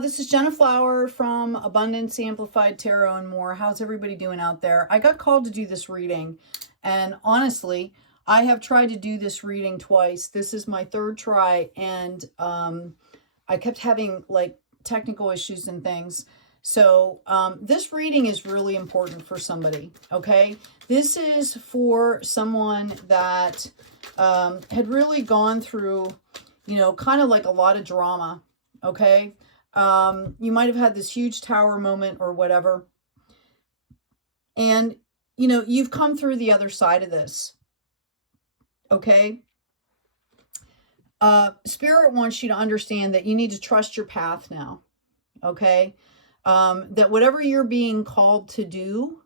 This is Jenna Flower from Abundance Amplified Tarot and More. How's everybody doing out there? I got called to do this reading, and honestly, I have tried to do this reading twice. This is my third try, and I kept having like technical issues and things. So this reading is really important for somebody, okay? This is for someone that had really gone through, you know, kind of like a lot of drama, okay? You might have had this huge tower moment or whatever. And, you know, you've come through the other side of this. Okay. Spirit wants you to understand that you need to trust your path now. Okay. That whatever you're being called to do,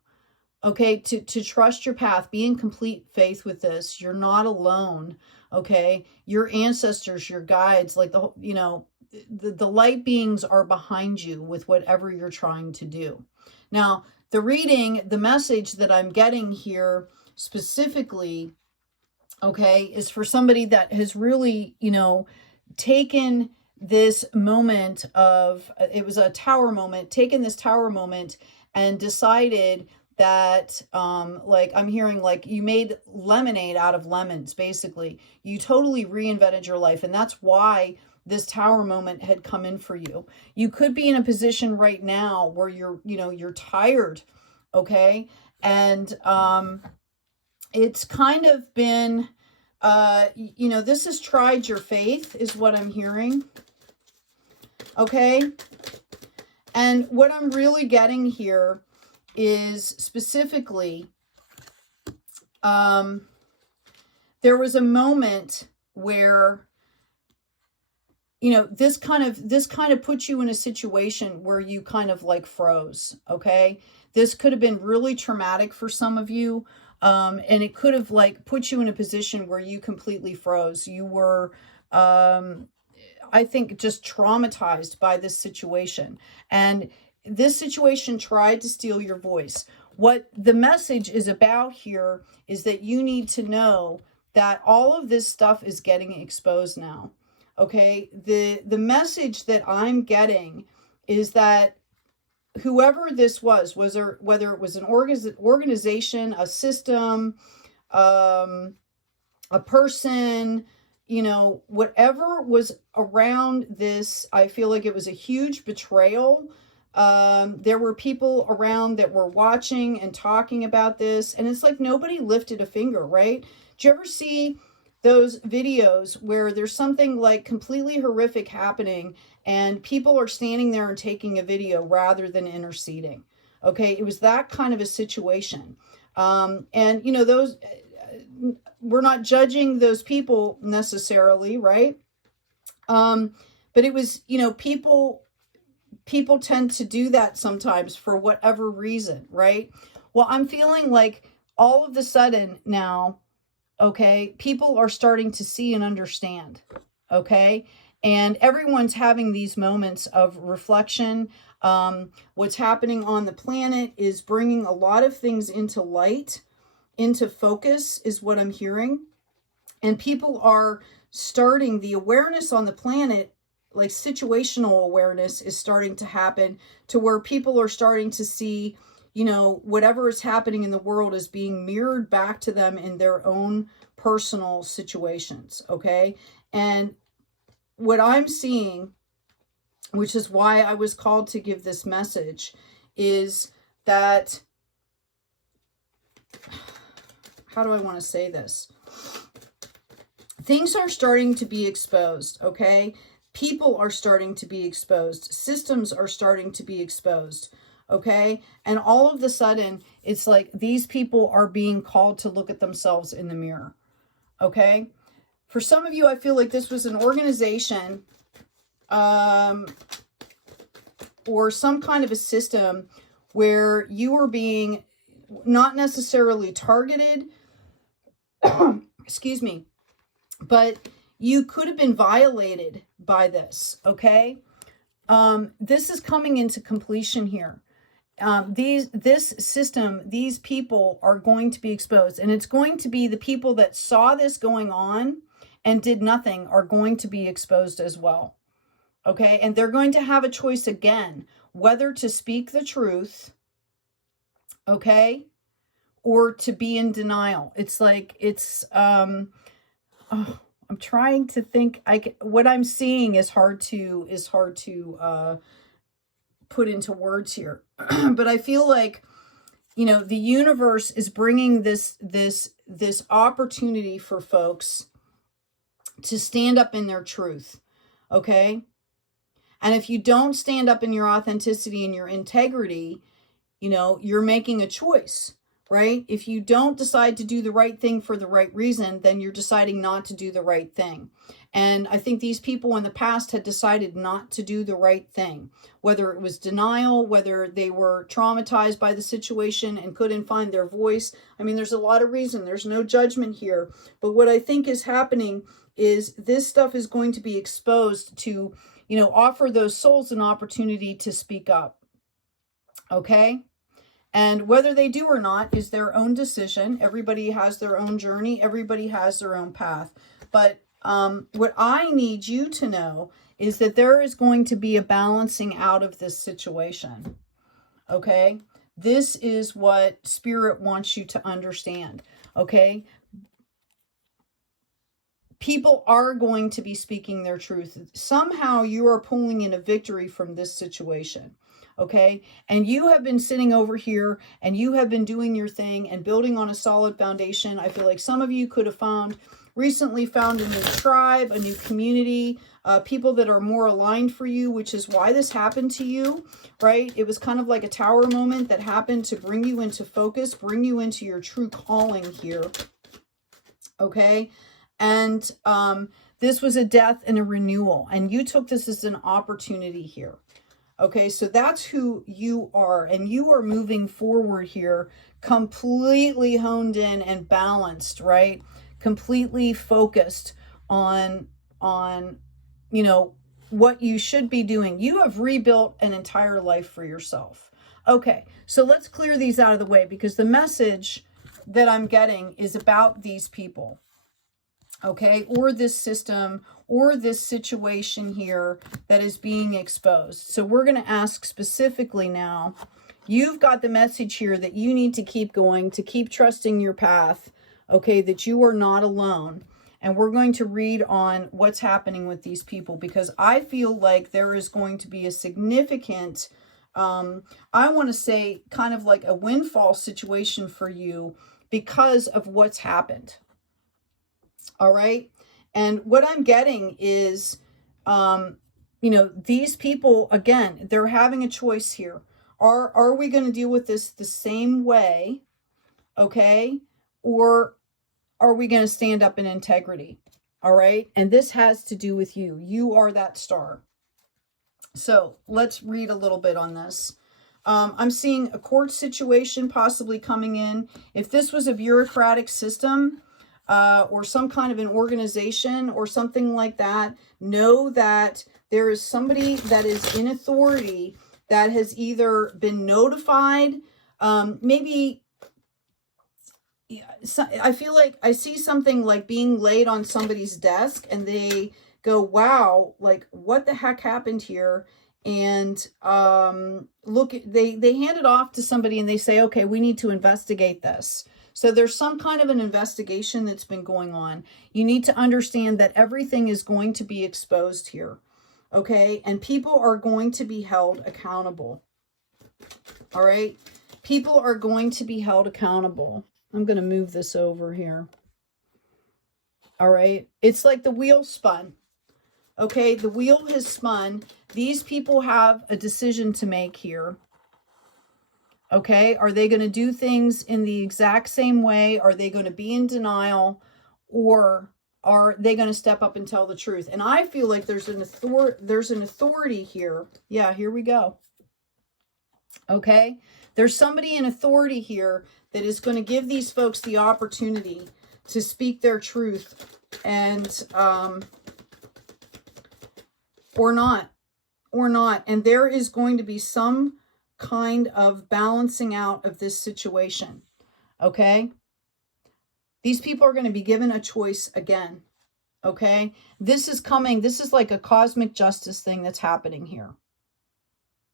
okay, to trust your path, be in complete faith with this. You're not alone. Okay. Your ancestors, your guides, like the, you know, the light beings are behind you with whatever you're trying to do. Now, the reading, the message that I'm getting here specifically, okay, is for somebody that has really, you know, taken this moment of, it was a tower moment, taken this tower moment and decided that, like I'm hearing like you made lemonade out of lemons, basically. You totally reinvented your life. And that's why this tower moment had come in for you. You could be in a position right now where you're, you know, you're tired, okay? And it's kind of been, you know, this has tried your faith is what I'm hearing, okay? And what I'm really getting here is specifically, there was a moment where, you know, this kind of puts you in a situation where you kind of like froze, okay? This could have been really traumatic for some of you, and it could have like put you in a position where you completely froze. You were, I think, just traumatized by this situation. And this situation tried to steal your voice. What the message is about here is that you need to know that all of this stuff is getting exposed now. Okay, the message that I'm getting is that whoever this was there, whether it was an organization, a system, a person, you know, whatever was around this, I feel like it was a huge betrayal. There were people around that were watching and talking about this, and it's like nobody lifted a finger, right? Did you ever see those videos where there's something like completely horrific happening and people are standing there and taking a video rather than interceding? Okay, it was that kind of a situation. And, you know, those, we're not judging those people necessarily, right? But it was, you know, people tend to do that sometimes for whatever reason, right? Well, I'm feeling like all of a sudden now, okay, people are starting to see and understand, okay? And everyone's having these moments of reflection. What's happening on the planet is bringing a lot of things into light, into focus is what I'm hearing. And people are starting, the awareness on the planet, like situational awareness is starting to happen to where people are starting to see, you know, whatever is happening in the world is being mirrored back to them in their own personal situations, okay? And what I'm seeing, which is why I was called to give this message, is that, how do I want to say this? Things are starting to be exposed, okay? People are starting to be exposed. Systems are starting to be exposed. Okay. And all of a sudden, it's like these people are being called to look at themselves in the mirror. Okay. For some of you, I feel like this was an organization, or some kind of a system where you were being not necessarily targeted, excuse me, but you could have been violated by this. Okay. This is coming into completion here. This system, these people are going to be exposed, and it's going to be the people that saw this going on and did nothing are going to be exposed as well. Okay, and they're going to have a choice again, whether to speak the truth, okay, or to be in denial. It's like, oh, I'm trying to think. What I'm seeing is hard to put into words here. But I feel like, you know, the universe is bringing this opportunity for folks to stand up in their truth, okay? And if you don't stand up in your authenticity and your integrity, you know, you're making a choice, right? If you don't decide to do the right thing for the right reason, then you're deciding not to do the right thing. And I think these people in the past had decided not to do the right thing, whether it was denial, whether they were traumatized by the situation and couldn't find their voice. I mean, there's a lot of reason. There's no judgment here. But what I think is happening is this stuff is going to be exposed to, you know, offer those souls an opportunity to speak up. Okay? And whether they do or not is their own decision. Everybody has their own journey. Everybody has their own path. But what I need you to know is that there is going to be a balancing out of this situation. Okay? This is what Spirit wants you to understand. Okay? People are going to be speaking their truth. Somehow you are pulling in a victory from this situation. Okay. And you have been sitting over here and you have been doing your thing and building on a solid foundation. I feel like some of you could have recently found a new tribe, a new community, people that are more aligned for you, which is why this happened to you, right? It was kind of like a tower moment that happened to bring you into focus, bring you into your true calling here. Okay. And this was a death and a renewal, and you took this as an opportunity here. Okay, so that's who you are, and you are moving forward here completely honed in and balanced, right? Completely focused on you know, what you should be doing. You have rebuilt an entire life for yourself. Okay, so let's clear these out of the way, because the message that I'm getting is about these people. Okay, or this system, or this situation here that is being exposed. So we're going to ask specifically now, you've got the message here that you need to keep going, to keep trusting your path, okay, that you are not alone. And we're going to read on what's happening with these people, because I feel like there is going to be a significant, I want to say kind of like a windfall situation for you because of what's happened. All right. And what I'm getting is, you know, these people, again, they're having a choice here. Are we going to deal with this the same way? Okay. Or are we going to stand up in integrity? All right. And this has to do with you. You are that star. So let's read a little bit on this. I'm seeing a court situation possibly coming in. If this was a bureaucratic system, or some kind of an organization or something like that, know that there is somebody that is in authority that has either been notified, maybe, I feel like I see something like being laid on somebody's desk and they go, wow, like what the heck happened here? And look, they hand it off to somebody and they say, okay, we need to investigate this. So there's some kind of an investigation that's been going on. You need to understand that everything is going to be exposed here. Okay. And people are going to be held accountable. All right. People are going to be held accountable. I'm going to move this over here. All right. It's like the wheel spun. Okay. The wheel has spun. These people have a decision to make here. Okay, are they going to do things in the exact same way? Are they going to be in denial? Or are they going to step up and tell the truth? And I feel like there's an authority here. Yeah, here we go. Okay, there's somebody in authority here that is going to give these folks the opportunity to speak their truth, and or not. And there is going to be some kind of balancing out of this situation. Okay, these people are going to be given a choice again. Okay? This is coming. This is like a cosmic justice thing that's happening here.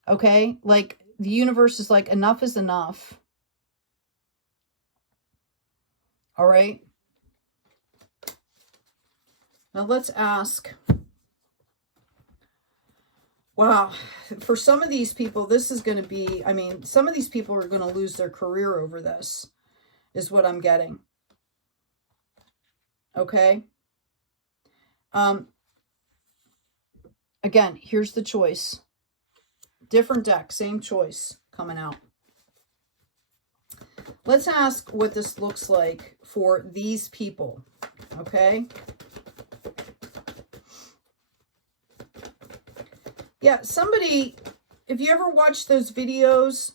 Okay? Like the universe is like, enough is enough. All right? Now let's ask. Wow. For some of these people, this is going to be, I mean, some of these people are going to lose their career over this, is what I'm getting. Okay? Again, here's the choice. Different deck, same choice coming out. Let's ask what this looks like for these people. Okay? Yeah, somebody, if you ever watch those videos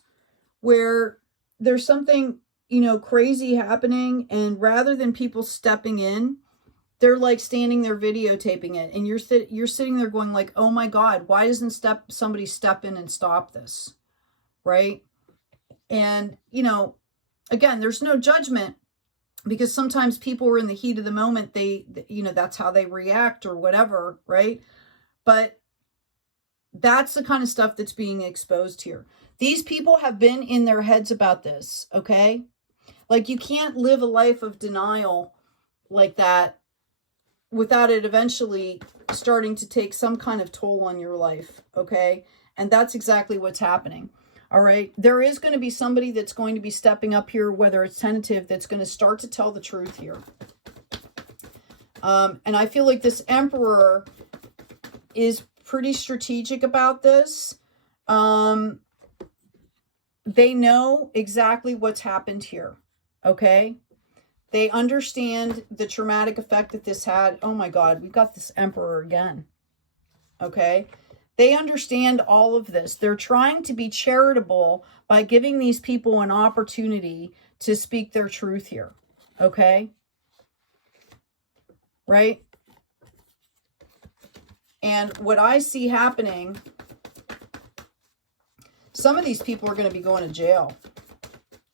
where there's something, you know, crazy happening, and rather than people stepping in, they're like standing there videotaping it, and you're sitting there going like, oh my God, why doesn't somebody step in and stop this? Right? And, you know, again, there's no judgment, because sometimes people are in the heat of the moment. They, you know, that's how they react or whatever. Right? But that's the kind of stuff that's being exposed here. These people have been in their heads about this. Okay? Like, you can't live a life of denial like that without it eventually starting to take some kind of toll on your life, okay? And that's exactly what's happening, all right? There is going to be somebody that's going to be stepping up here, whether it's tentative, that's going to start to tell the truth here. And I feel like this Emperor is pretty strategic about this. They know exactly what's happened here, okay? They understand the traumatic effect that this had. Oh my God, we've got this Emperor again. Okay? They understand all of this. They're trying to be charitable by giving these people an opportunity to speak their truth here. Okay? Right? And what I see happening, some of these people are going to be going to jail.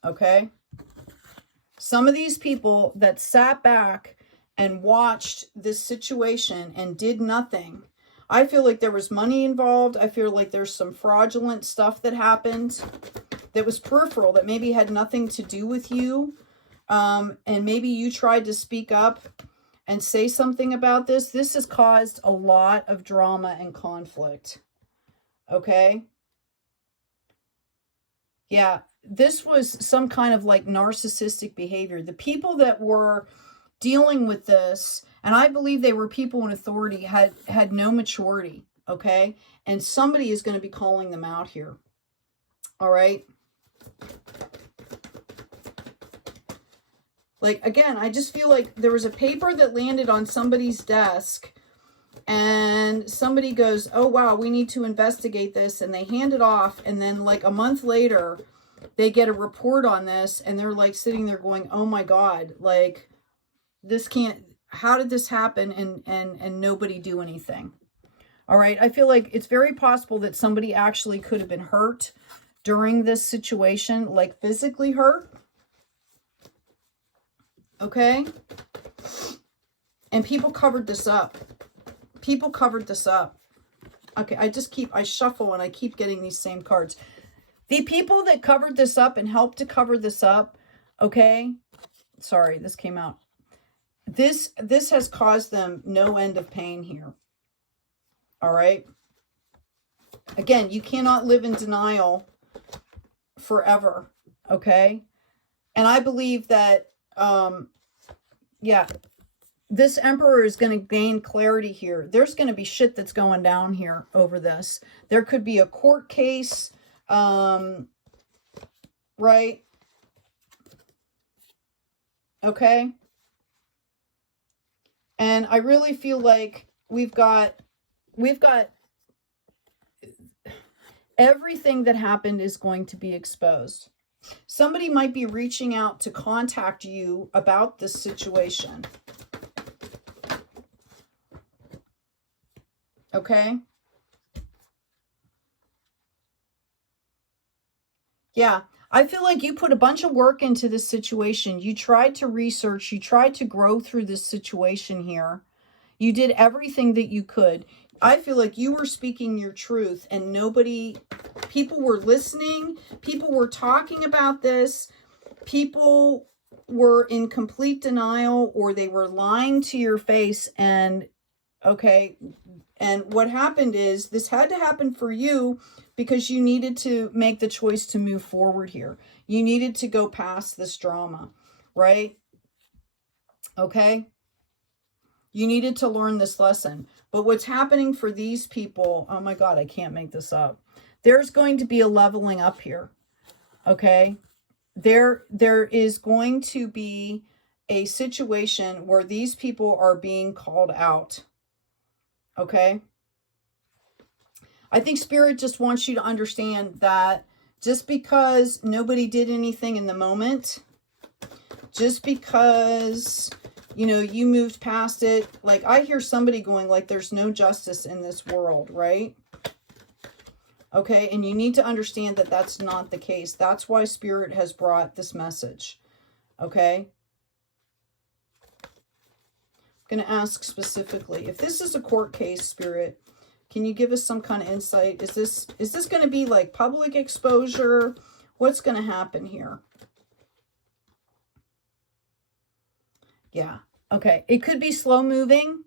Okay? Some of these people that sat back and watched this situation and did nothing, I feel like there was money involved. I feel like there's some fraudulent stuff that happened that was peripheral, that maybe had nothing to do with you. And maybe you tried to speak up and say something about this. This has caused a lot of drama and conflict. Okay? Yeah. This was some kind of like narcissistic behavior. The people that were dealing with this, and I believe they were people in authority, had no maturity, okay? And somebody is going to be calling them out here. All right? Like, again, I just feel like there was a paper that landed on somebody's desk, and somebody goes, oh, wow, we need to investigate this, and they hand it off, and then like a month later, they get a report on this, and they're like sitting there going, oh my God, like this can't, how did this happen? And nobody do anything. All right. I feel like it's very possible that somebody actually could have been hurt during this situation, like physically hurt. Okay. And people covered this up. People covered this up. Okay. I shuffle and I keep getting these same cards. The people that covered this up and helped to cover this up, okay, sorry, this came out. This has caused them no end of pain here. All right? Again, you cannot live in denial forever, okay? And I believe that, yeah, this Emperor is going to gain clarity here. There's going to be shit that's going down here over this. There could be a court case, right? Okay. And I really feel like we've got everything that happened is going to be exposed. Somebody might be reaching out to contact you about this situation. Okay? Yeah, I feel like you put a bunch of work into this situation. You tried to research. You tried to grow through this situation here. You did everything that you could. I feel like you were speaking your truth and people were listening. People were talking about this. People were in complete denial, or they were lying to your face. And okay, and what happened is this had to happen for you because you needed to make the choice to move forward here. You needed to go past this drama, right? Okay? You needed to learn this lesson. But what's happening for these people, oh my God, I can't make this up. There's going to be a leveling up here, okay? There is going to be a situation where these people are being called out, okay? I think Spirit just wants you to understand that just because nobody did anything in the moment, just because, you know, you moved past it, like I hear somebody going like there's no justice in this world, right? Okay, and you need to understand that that's not the case. That's why Spirit has brought this message, okay? I'm going to ask specifically, if this is a court case, Spirit, can you give us some kind of insight? Is this going to be like public exposure? What's going to happen here? Yeah, okay. It could be slow moving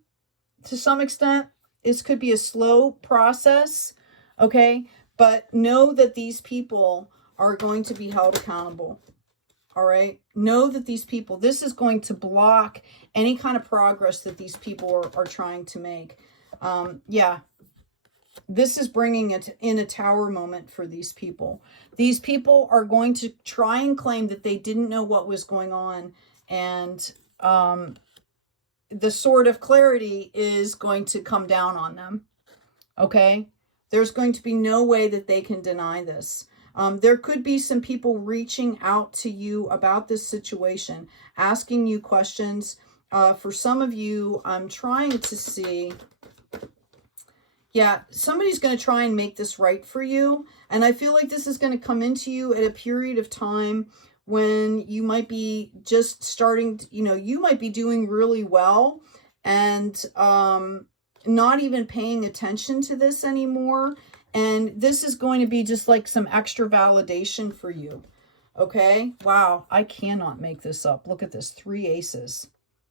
to some extent. This could be a slow process, okay? But know that these people are going to be held accountable, all right? Know that these people, this is going to block any kind of progress that these people are trying to make. Yeah, this is bringing it in a tower moment for these people. These people are going to try and claim that they didn't know what was going on, and the sword of clarity is going to come down on them, okay? There's going to be no way that they can deny this. There could be some people reaching out to you about this situation, asking you questions. For some of you, I'm trying to see, yeah, somebody's going to try and make this right for you. And I feel like this is going to come into you at a period of time when you might be just starting, you know, you might be doing really well and not even paying attention to this anymore. And this is going to be just like some extra validation for you. Okay. Wow. I cannot make this up. Look at this. 3 aces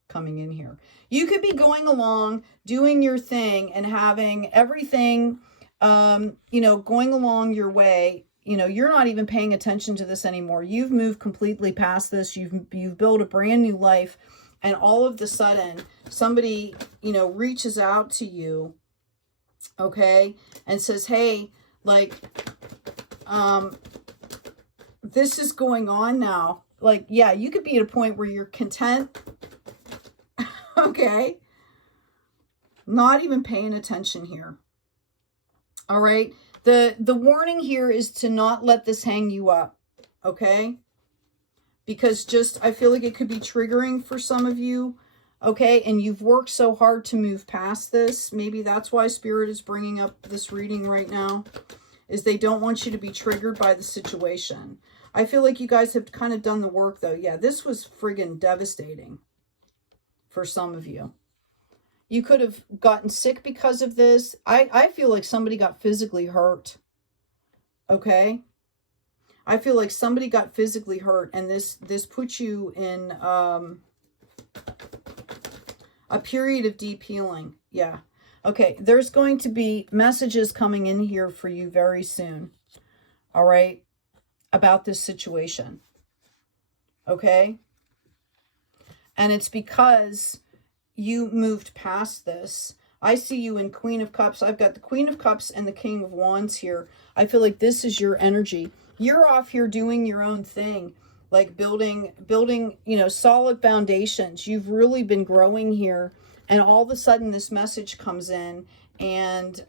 coming in here. You could be going along, doing your thing and having everything, you know, going along your way. You know, you're not even paying attention to this anymore. You've moved completely past this. You've built a brand new life. And all of a sudden, somebody, you know, reaches out to you, okay, and says, hey, like, this is going on now. Like, yeah, you could be at a point where you're content, okay, not even paying attention here, all right? The warning here is to not let this hang you up, okay? Because just, I feel like it could be triggering for some of you, okay? And you've worked so hard to move past this. Maybe that's why Spirit is bringing up this reading right now, is they don't want you to be triggered by the situation. I feel like you guys have kind of done the work, though. Yeah, this was friggin' devastating for some of you. You could have gotten sick because of this. I feel like somebody got physically hurt, okay? I feel like somebody got physically hurt, and this puts you in a period of deep healing. Yeah. Okay, there's going to be messages coming in here for you very soon, all right, about this situation, okay? And it's because you moved past this. I see you in Queen of Cups. I've got the Queen of Cups and the King of Wands here. I feel like this is your energy. You're off here doing your own thing, like building, you know, solid foundations. You've really been growing here. And all of a sudden this message comes in, and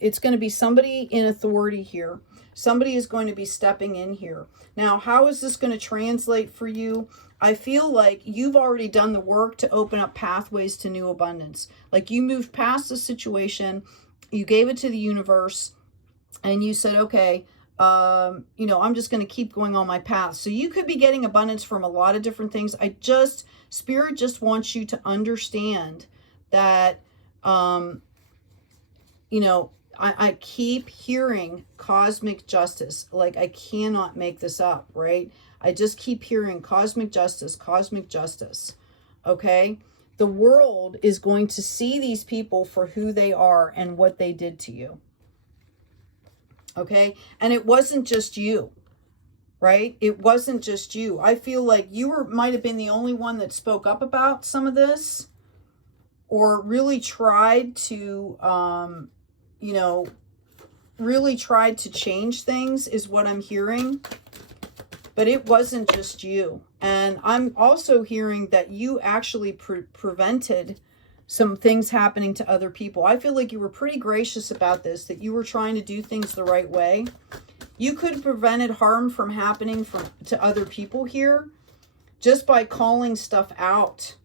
it's going to be somebody in authority here. Somebody is going to be stepping in here. Now, how is this going to translate for you? I feel like you've already done the work to open up pathways to new abundance. Like you moved past the situation, you gave it to the universe, and you said, okay, you know, I'm just going to keep going on my path. So you could be getting abundance from a lot of different things. Spirit just wants you to understand that You know, I keep hearing cosmic justice. Like, I cannot make this up, right? I just keep hearing cosmic justice, okay? The world is going to see these people for who they are and what they did to you, okay? And it wasn't just you, right? It wasn't just you. I feel like you might have been the only one that spoke up about some of this, or really tried to, you know, really tried to change things, is what I'm hearing. But it wasn't just you. And I'm also hearing that you actually prevented some things happening to other people. I feel like you were pretty gracious about this, that you were trying to do things the right way. You could have prevented harm from happening to other people here just by calling stuff out,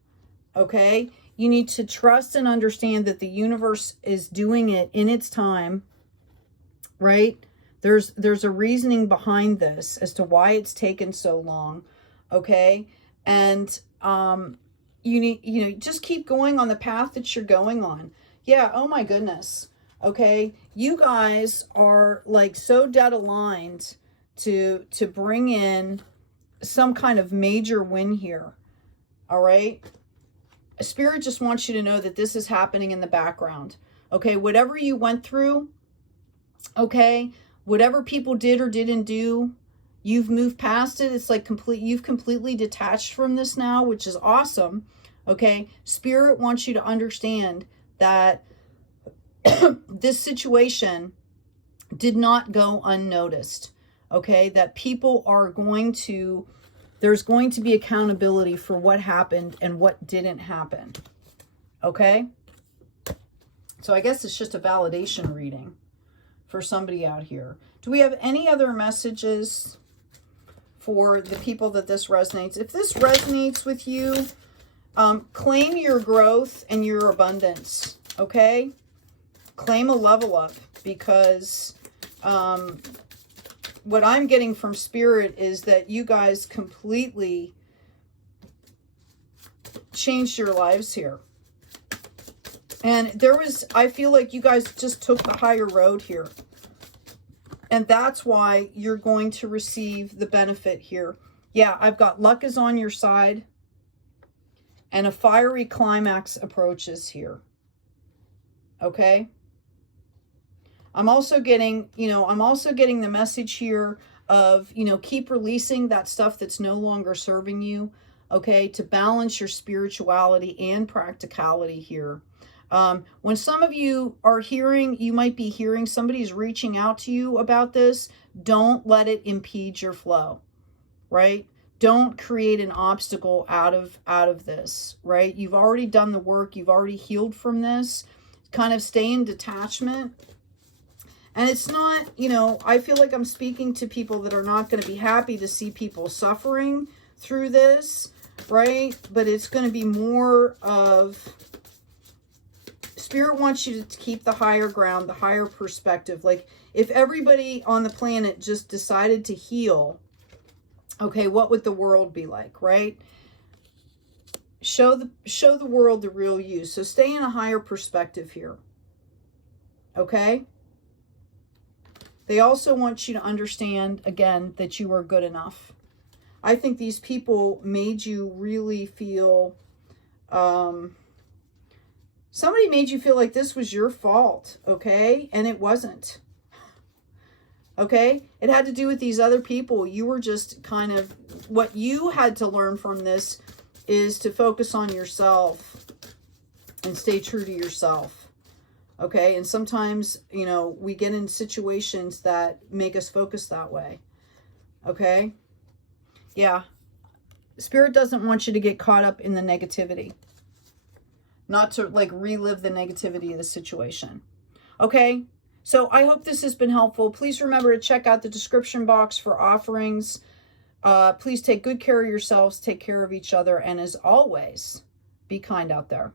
okay? You need to trust and understand that the universe is doing it in its time, right? There's a reasoning behind this as to why it's taken so long, okay? And you know, just keep going on the path that you're going on. Yeah, oh my goodness. Okay, you guys are like so dead aligned to bring in some kind of major win here. All right? Spirit just wants you to know that this is happening in the background. Okay, whatever you went through, okay, whatever people did or didn't do, you've moved past it. It's like you've completely detached from this now, which is awesome. Okay, Spirit wants you to understand that this situation did not go unnoticed. Okay, that people are there's going to be accountability for what happened and what didn't happen. Okay, so I guess it's just a validation reading for somebody out here. Do we have any other messages for the people that this resonates? If this resonates with you, claim your growth and your abundance, okay? Claim a level up, because what I'm getting from Spirit is that you guys completely changed your lives here. And I feel like you guys just took the higher road here. And that's why you're going to receive the benefit here. Yeah, I've got luck is on your side. And a fiery climax approaches here. Okay? I'm also getting the message here of, keep releasing that stuff that's no longer serving you. Okay? To balance your spirituality and practicality here. When some of you are you might be hearing somebody's reaching out to you about this. Don't let it impede your flow, right? Don't create an obstacle out of this, right? You've already done the work. You've already healed from this. Kind of stay in detachment. And it's not, I feel like I'm speaking to people that are not going to be happy to see people suffering through this, right? But it's going to be more of, Spirit wants you to keep the higher ground, the higher perspective. Like, if everybody on the planet just decided to heal, okay, what would the world be like, right? Show the world the real you. So stay in a higher perspective here. Okay? They also want you to understand, again, that you are good enough. I think these people made you really feel, somebody made you feel like this was your fault, okay? And it wasn't. Okay? It had to do with these other people. You were just kind of, what you had to learn from this is to focus on yourself and stay true to yourself. Okay? And sometimes, we get in situations that make us focus that way. Okay? Yeah. Spirit doesn't want you to get caught up in the negativity. Not to relive the negativity of the situation. Okay? So I hope this has been helpful. Please remember to check out the description box for offerings. Please take good care of yourselves. Take care of each other. And as always, be kind out there.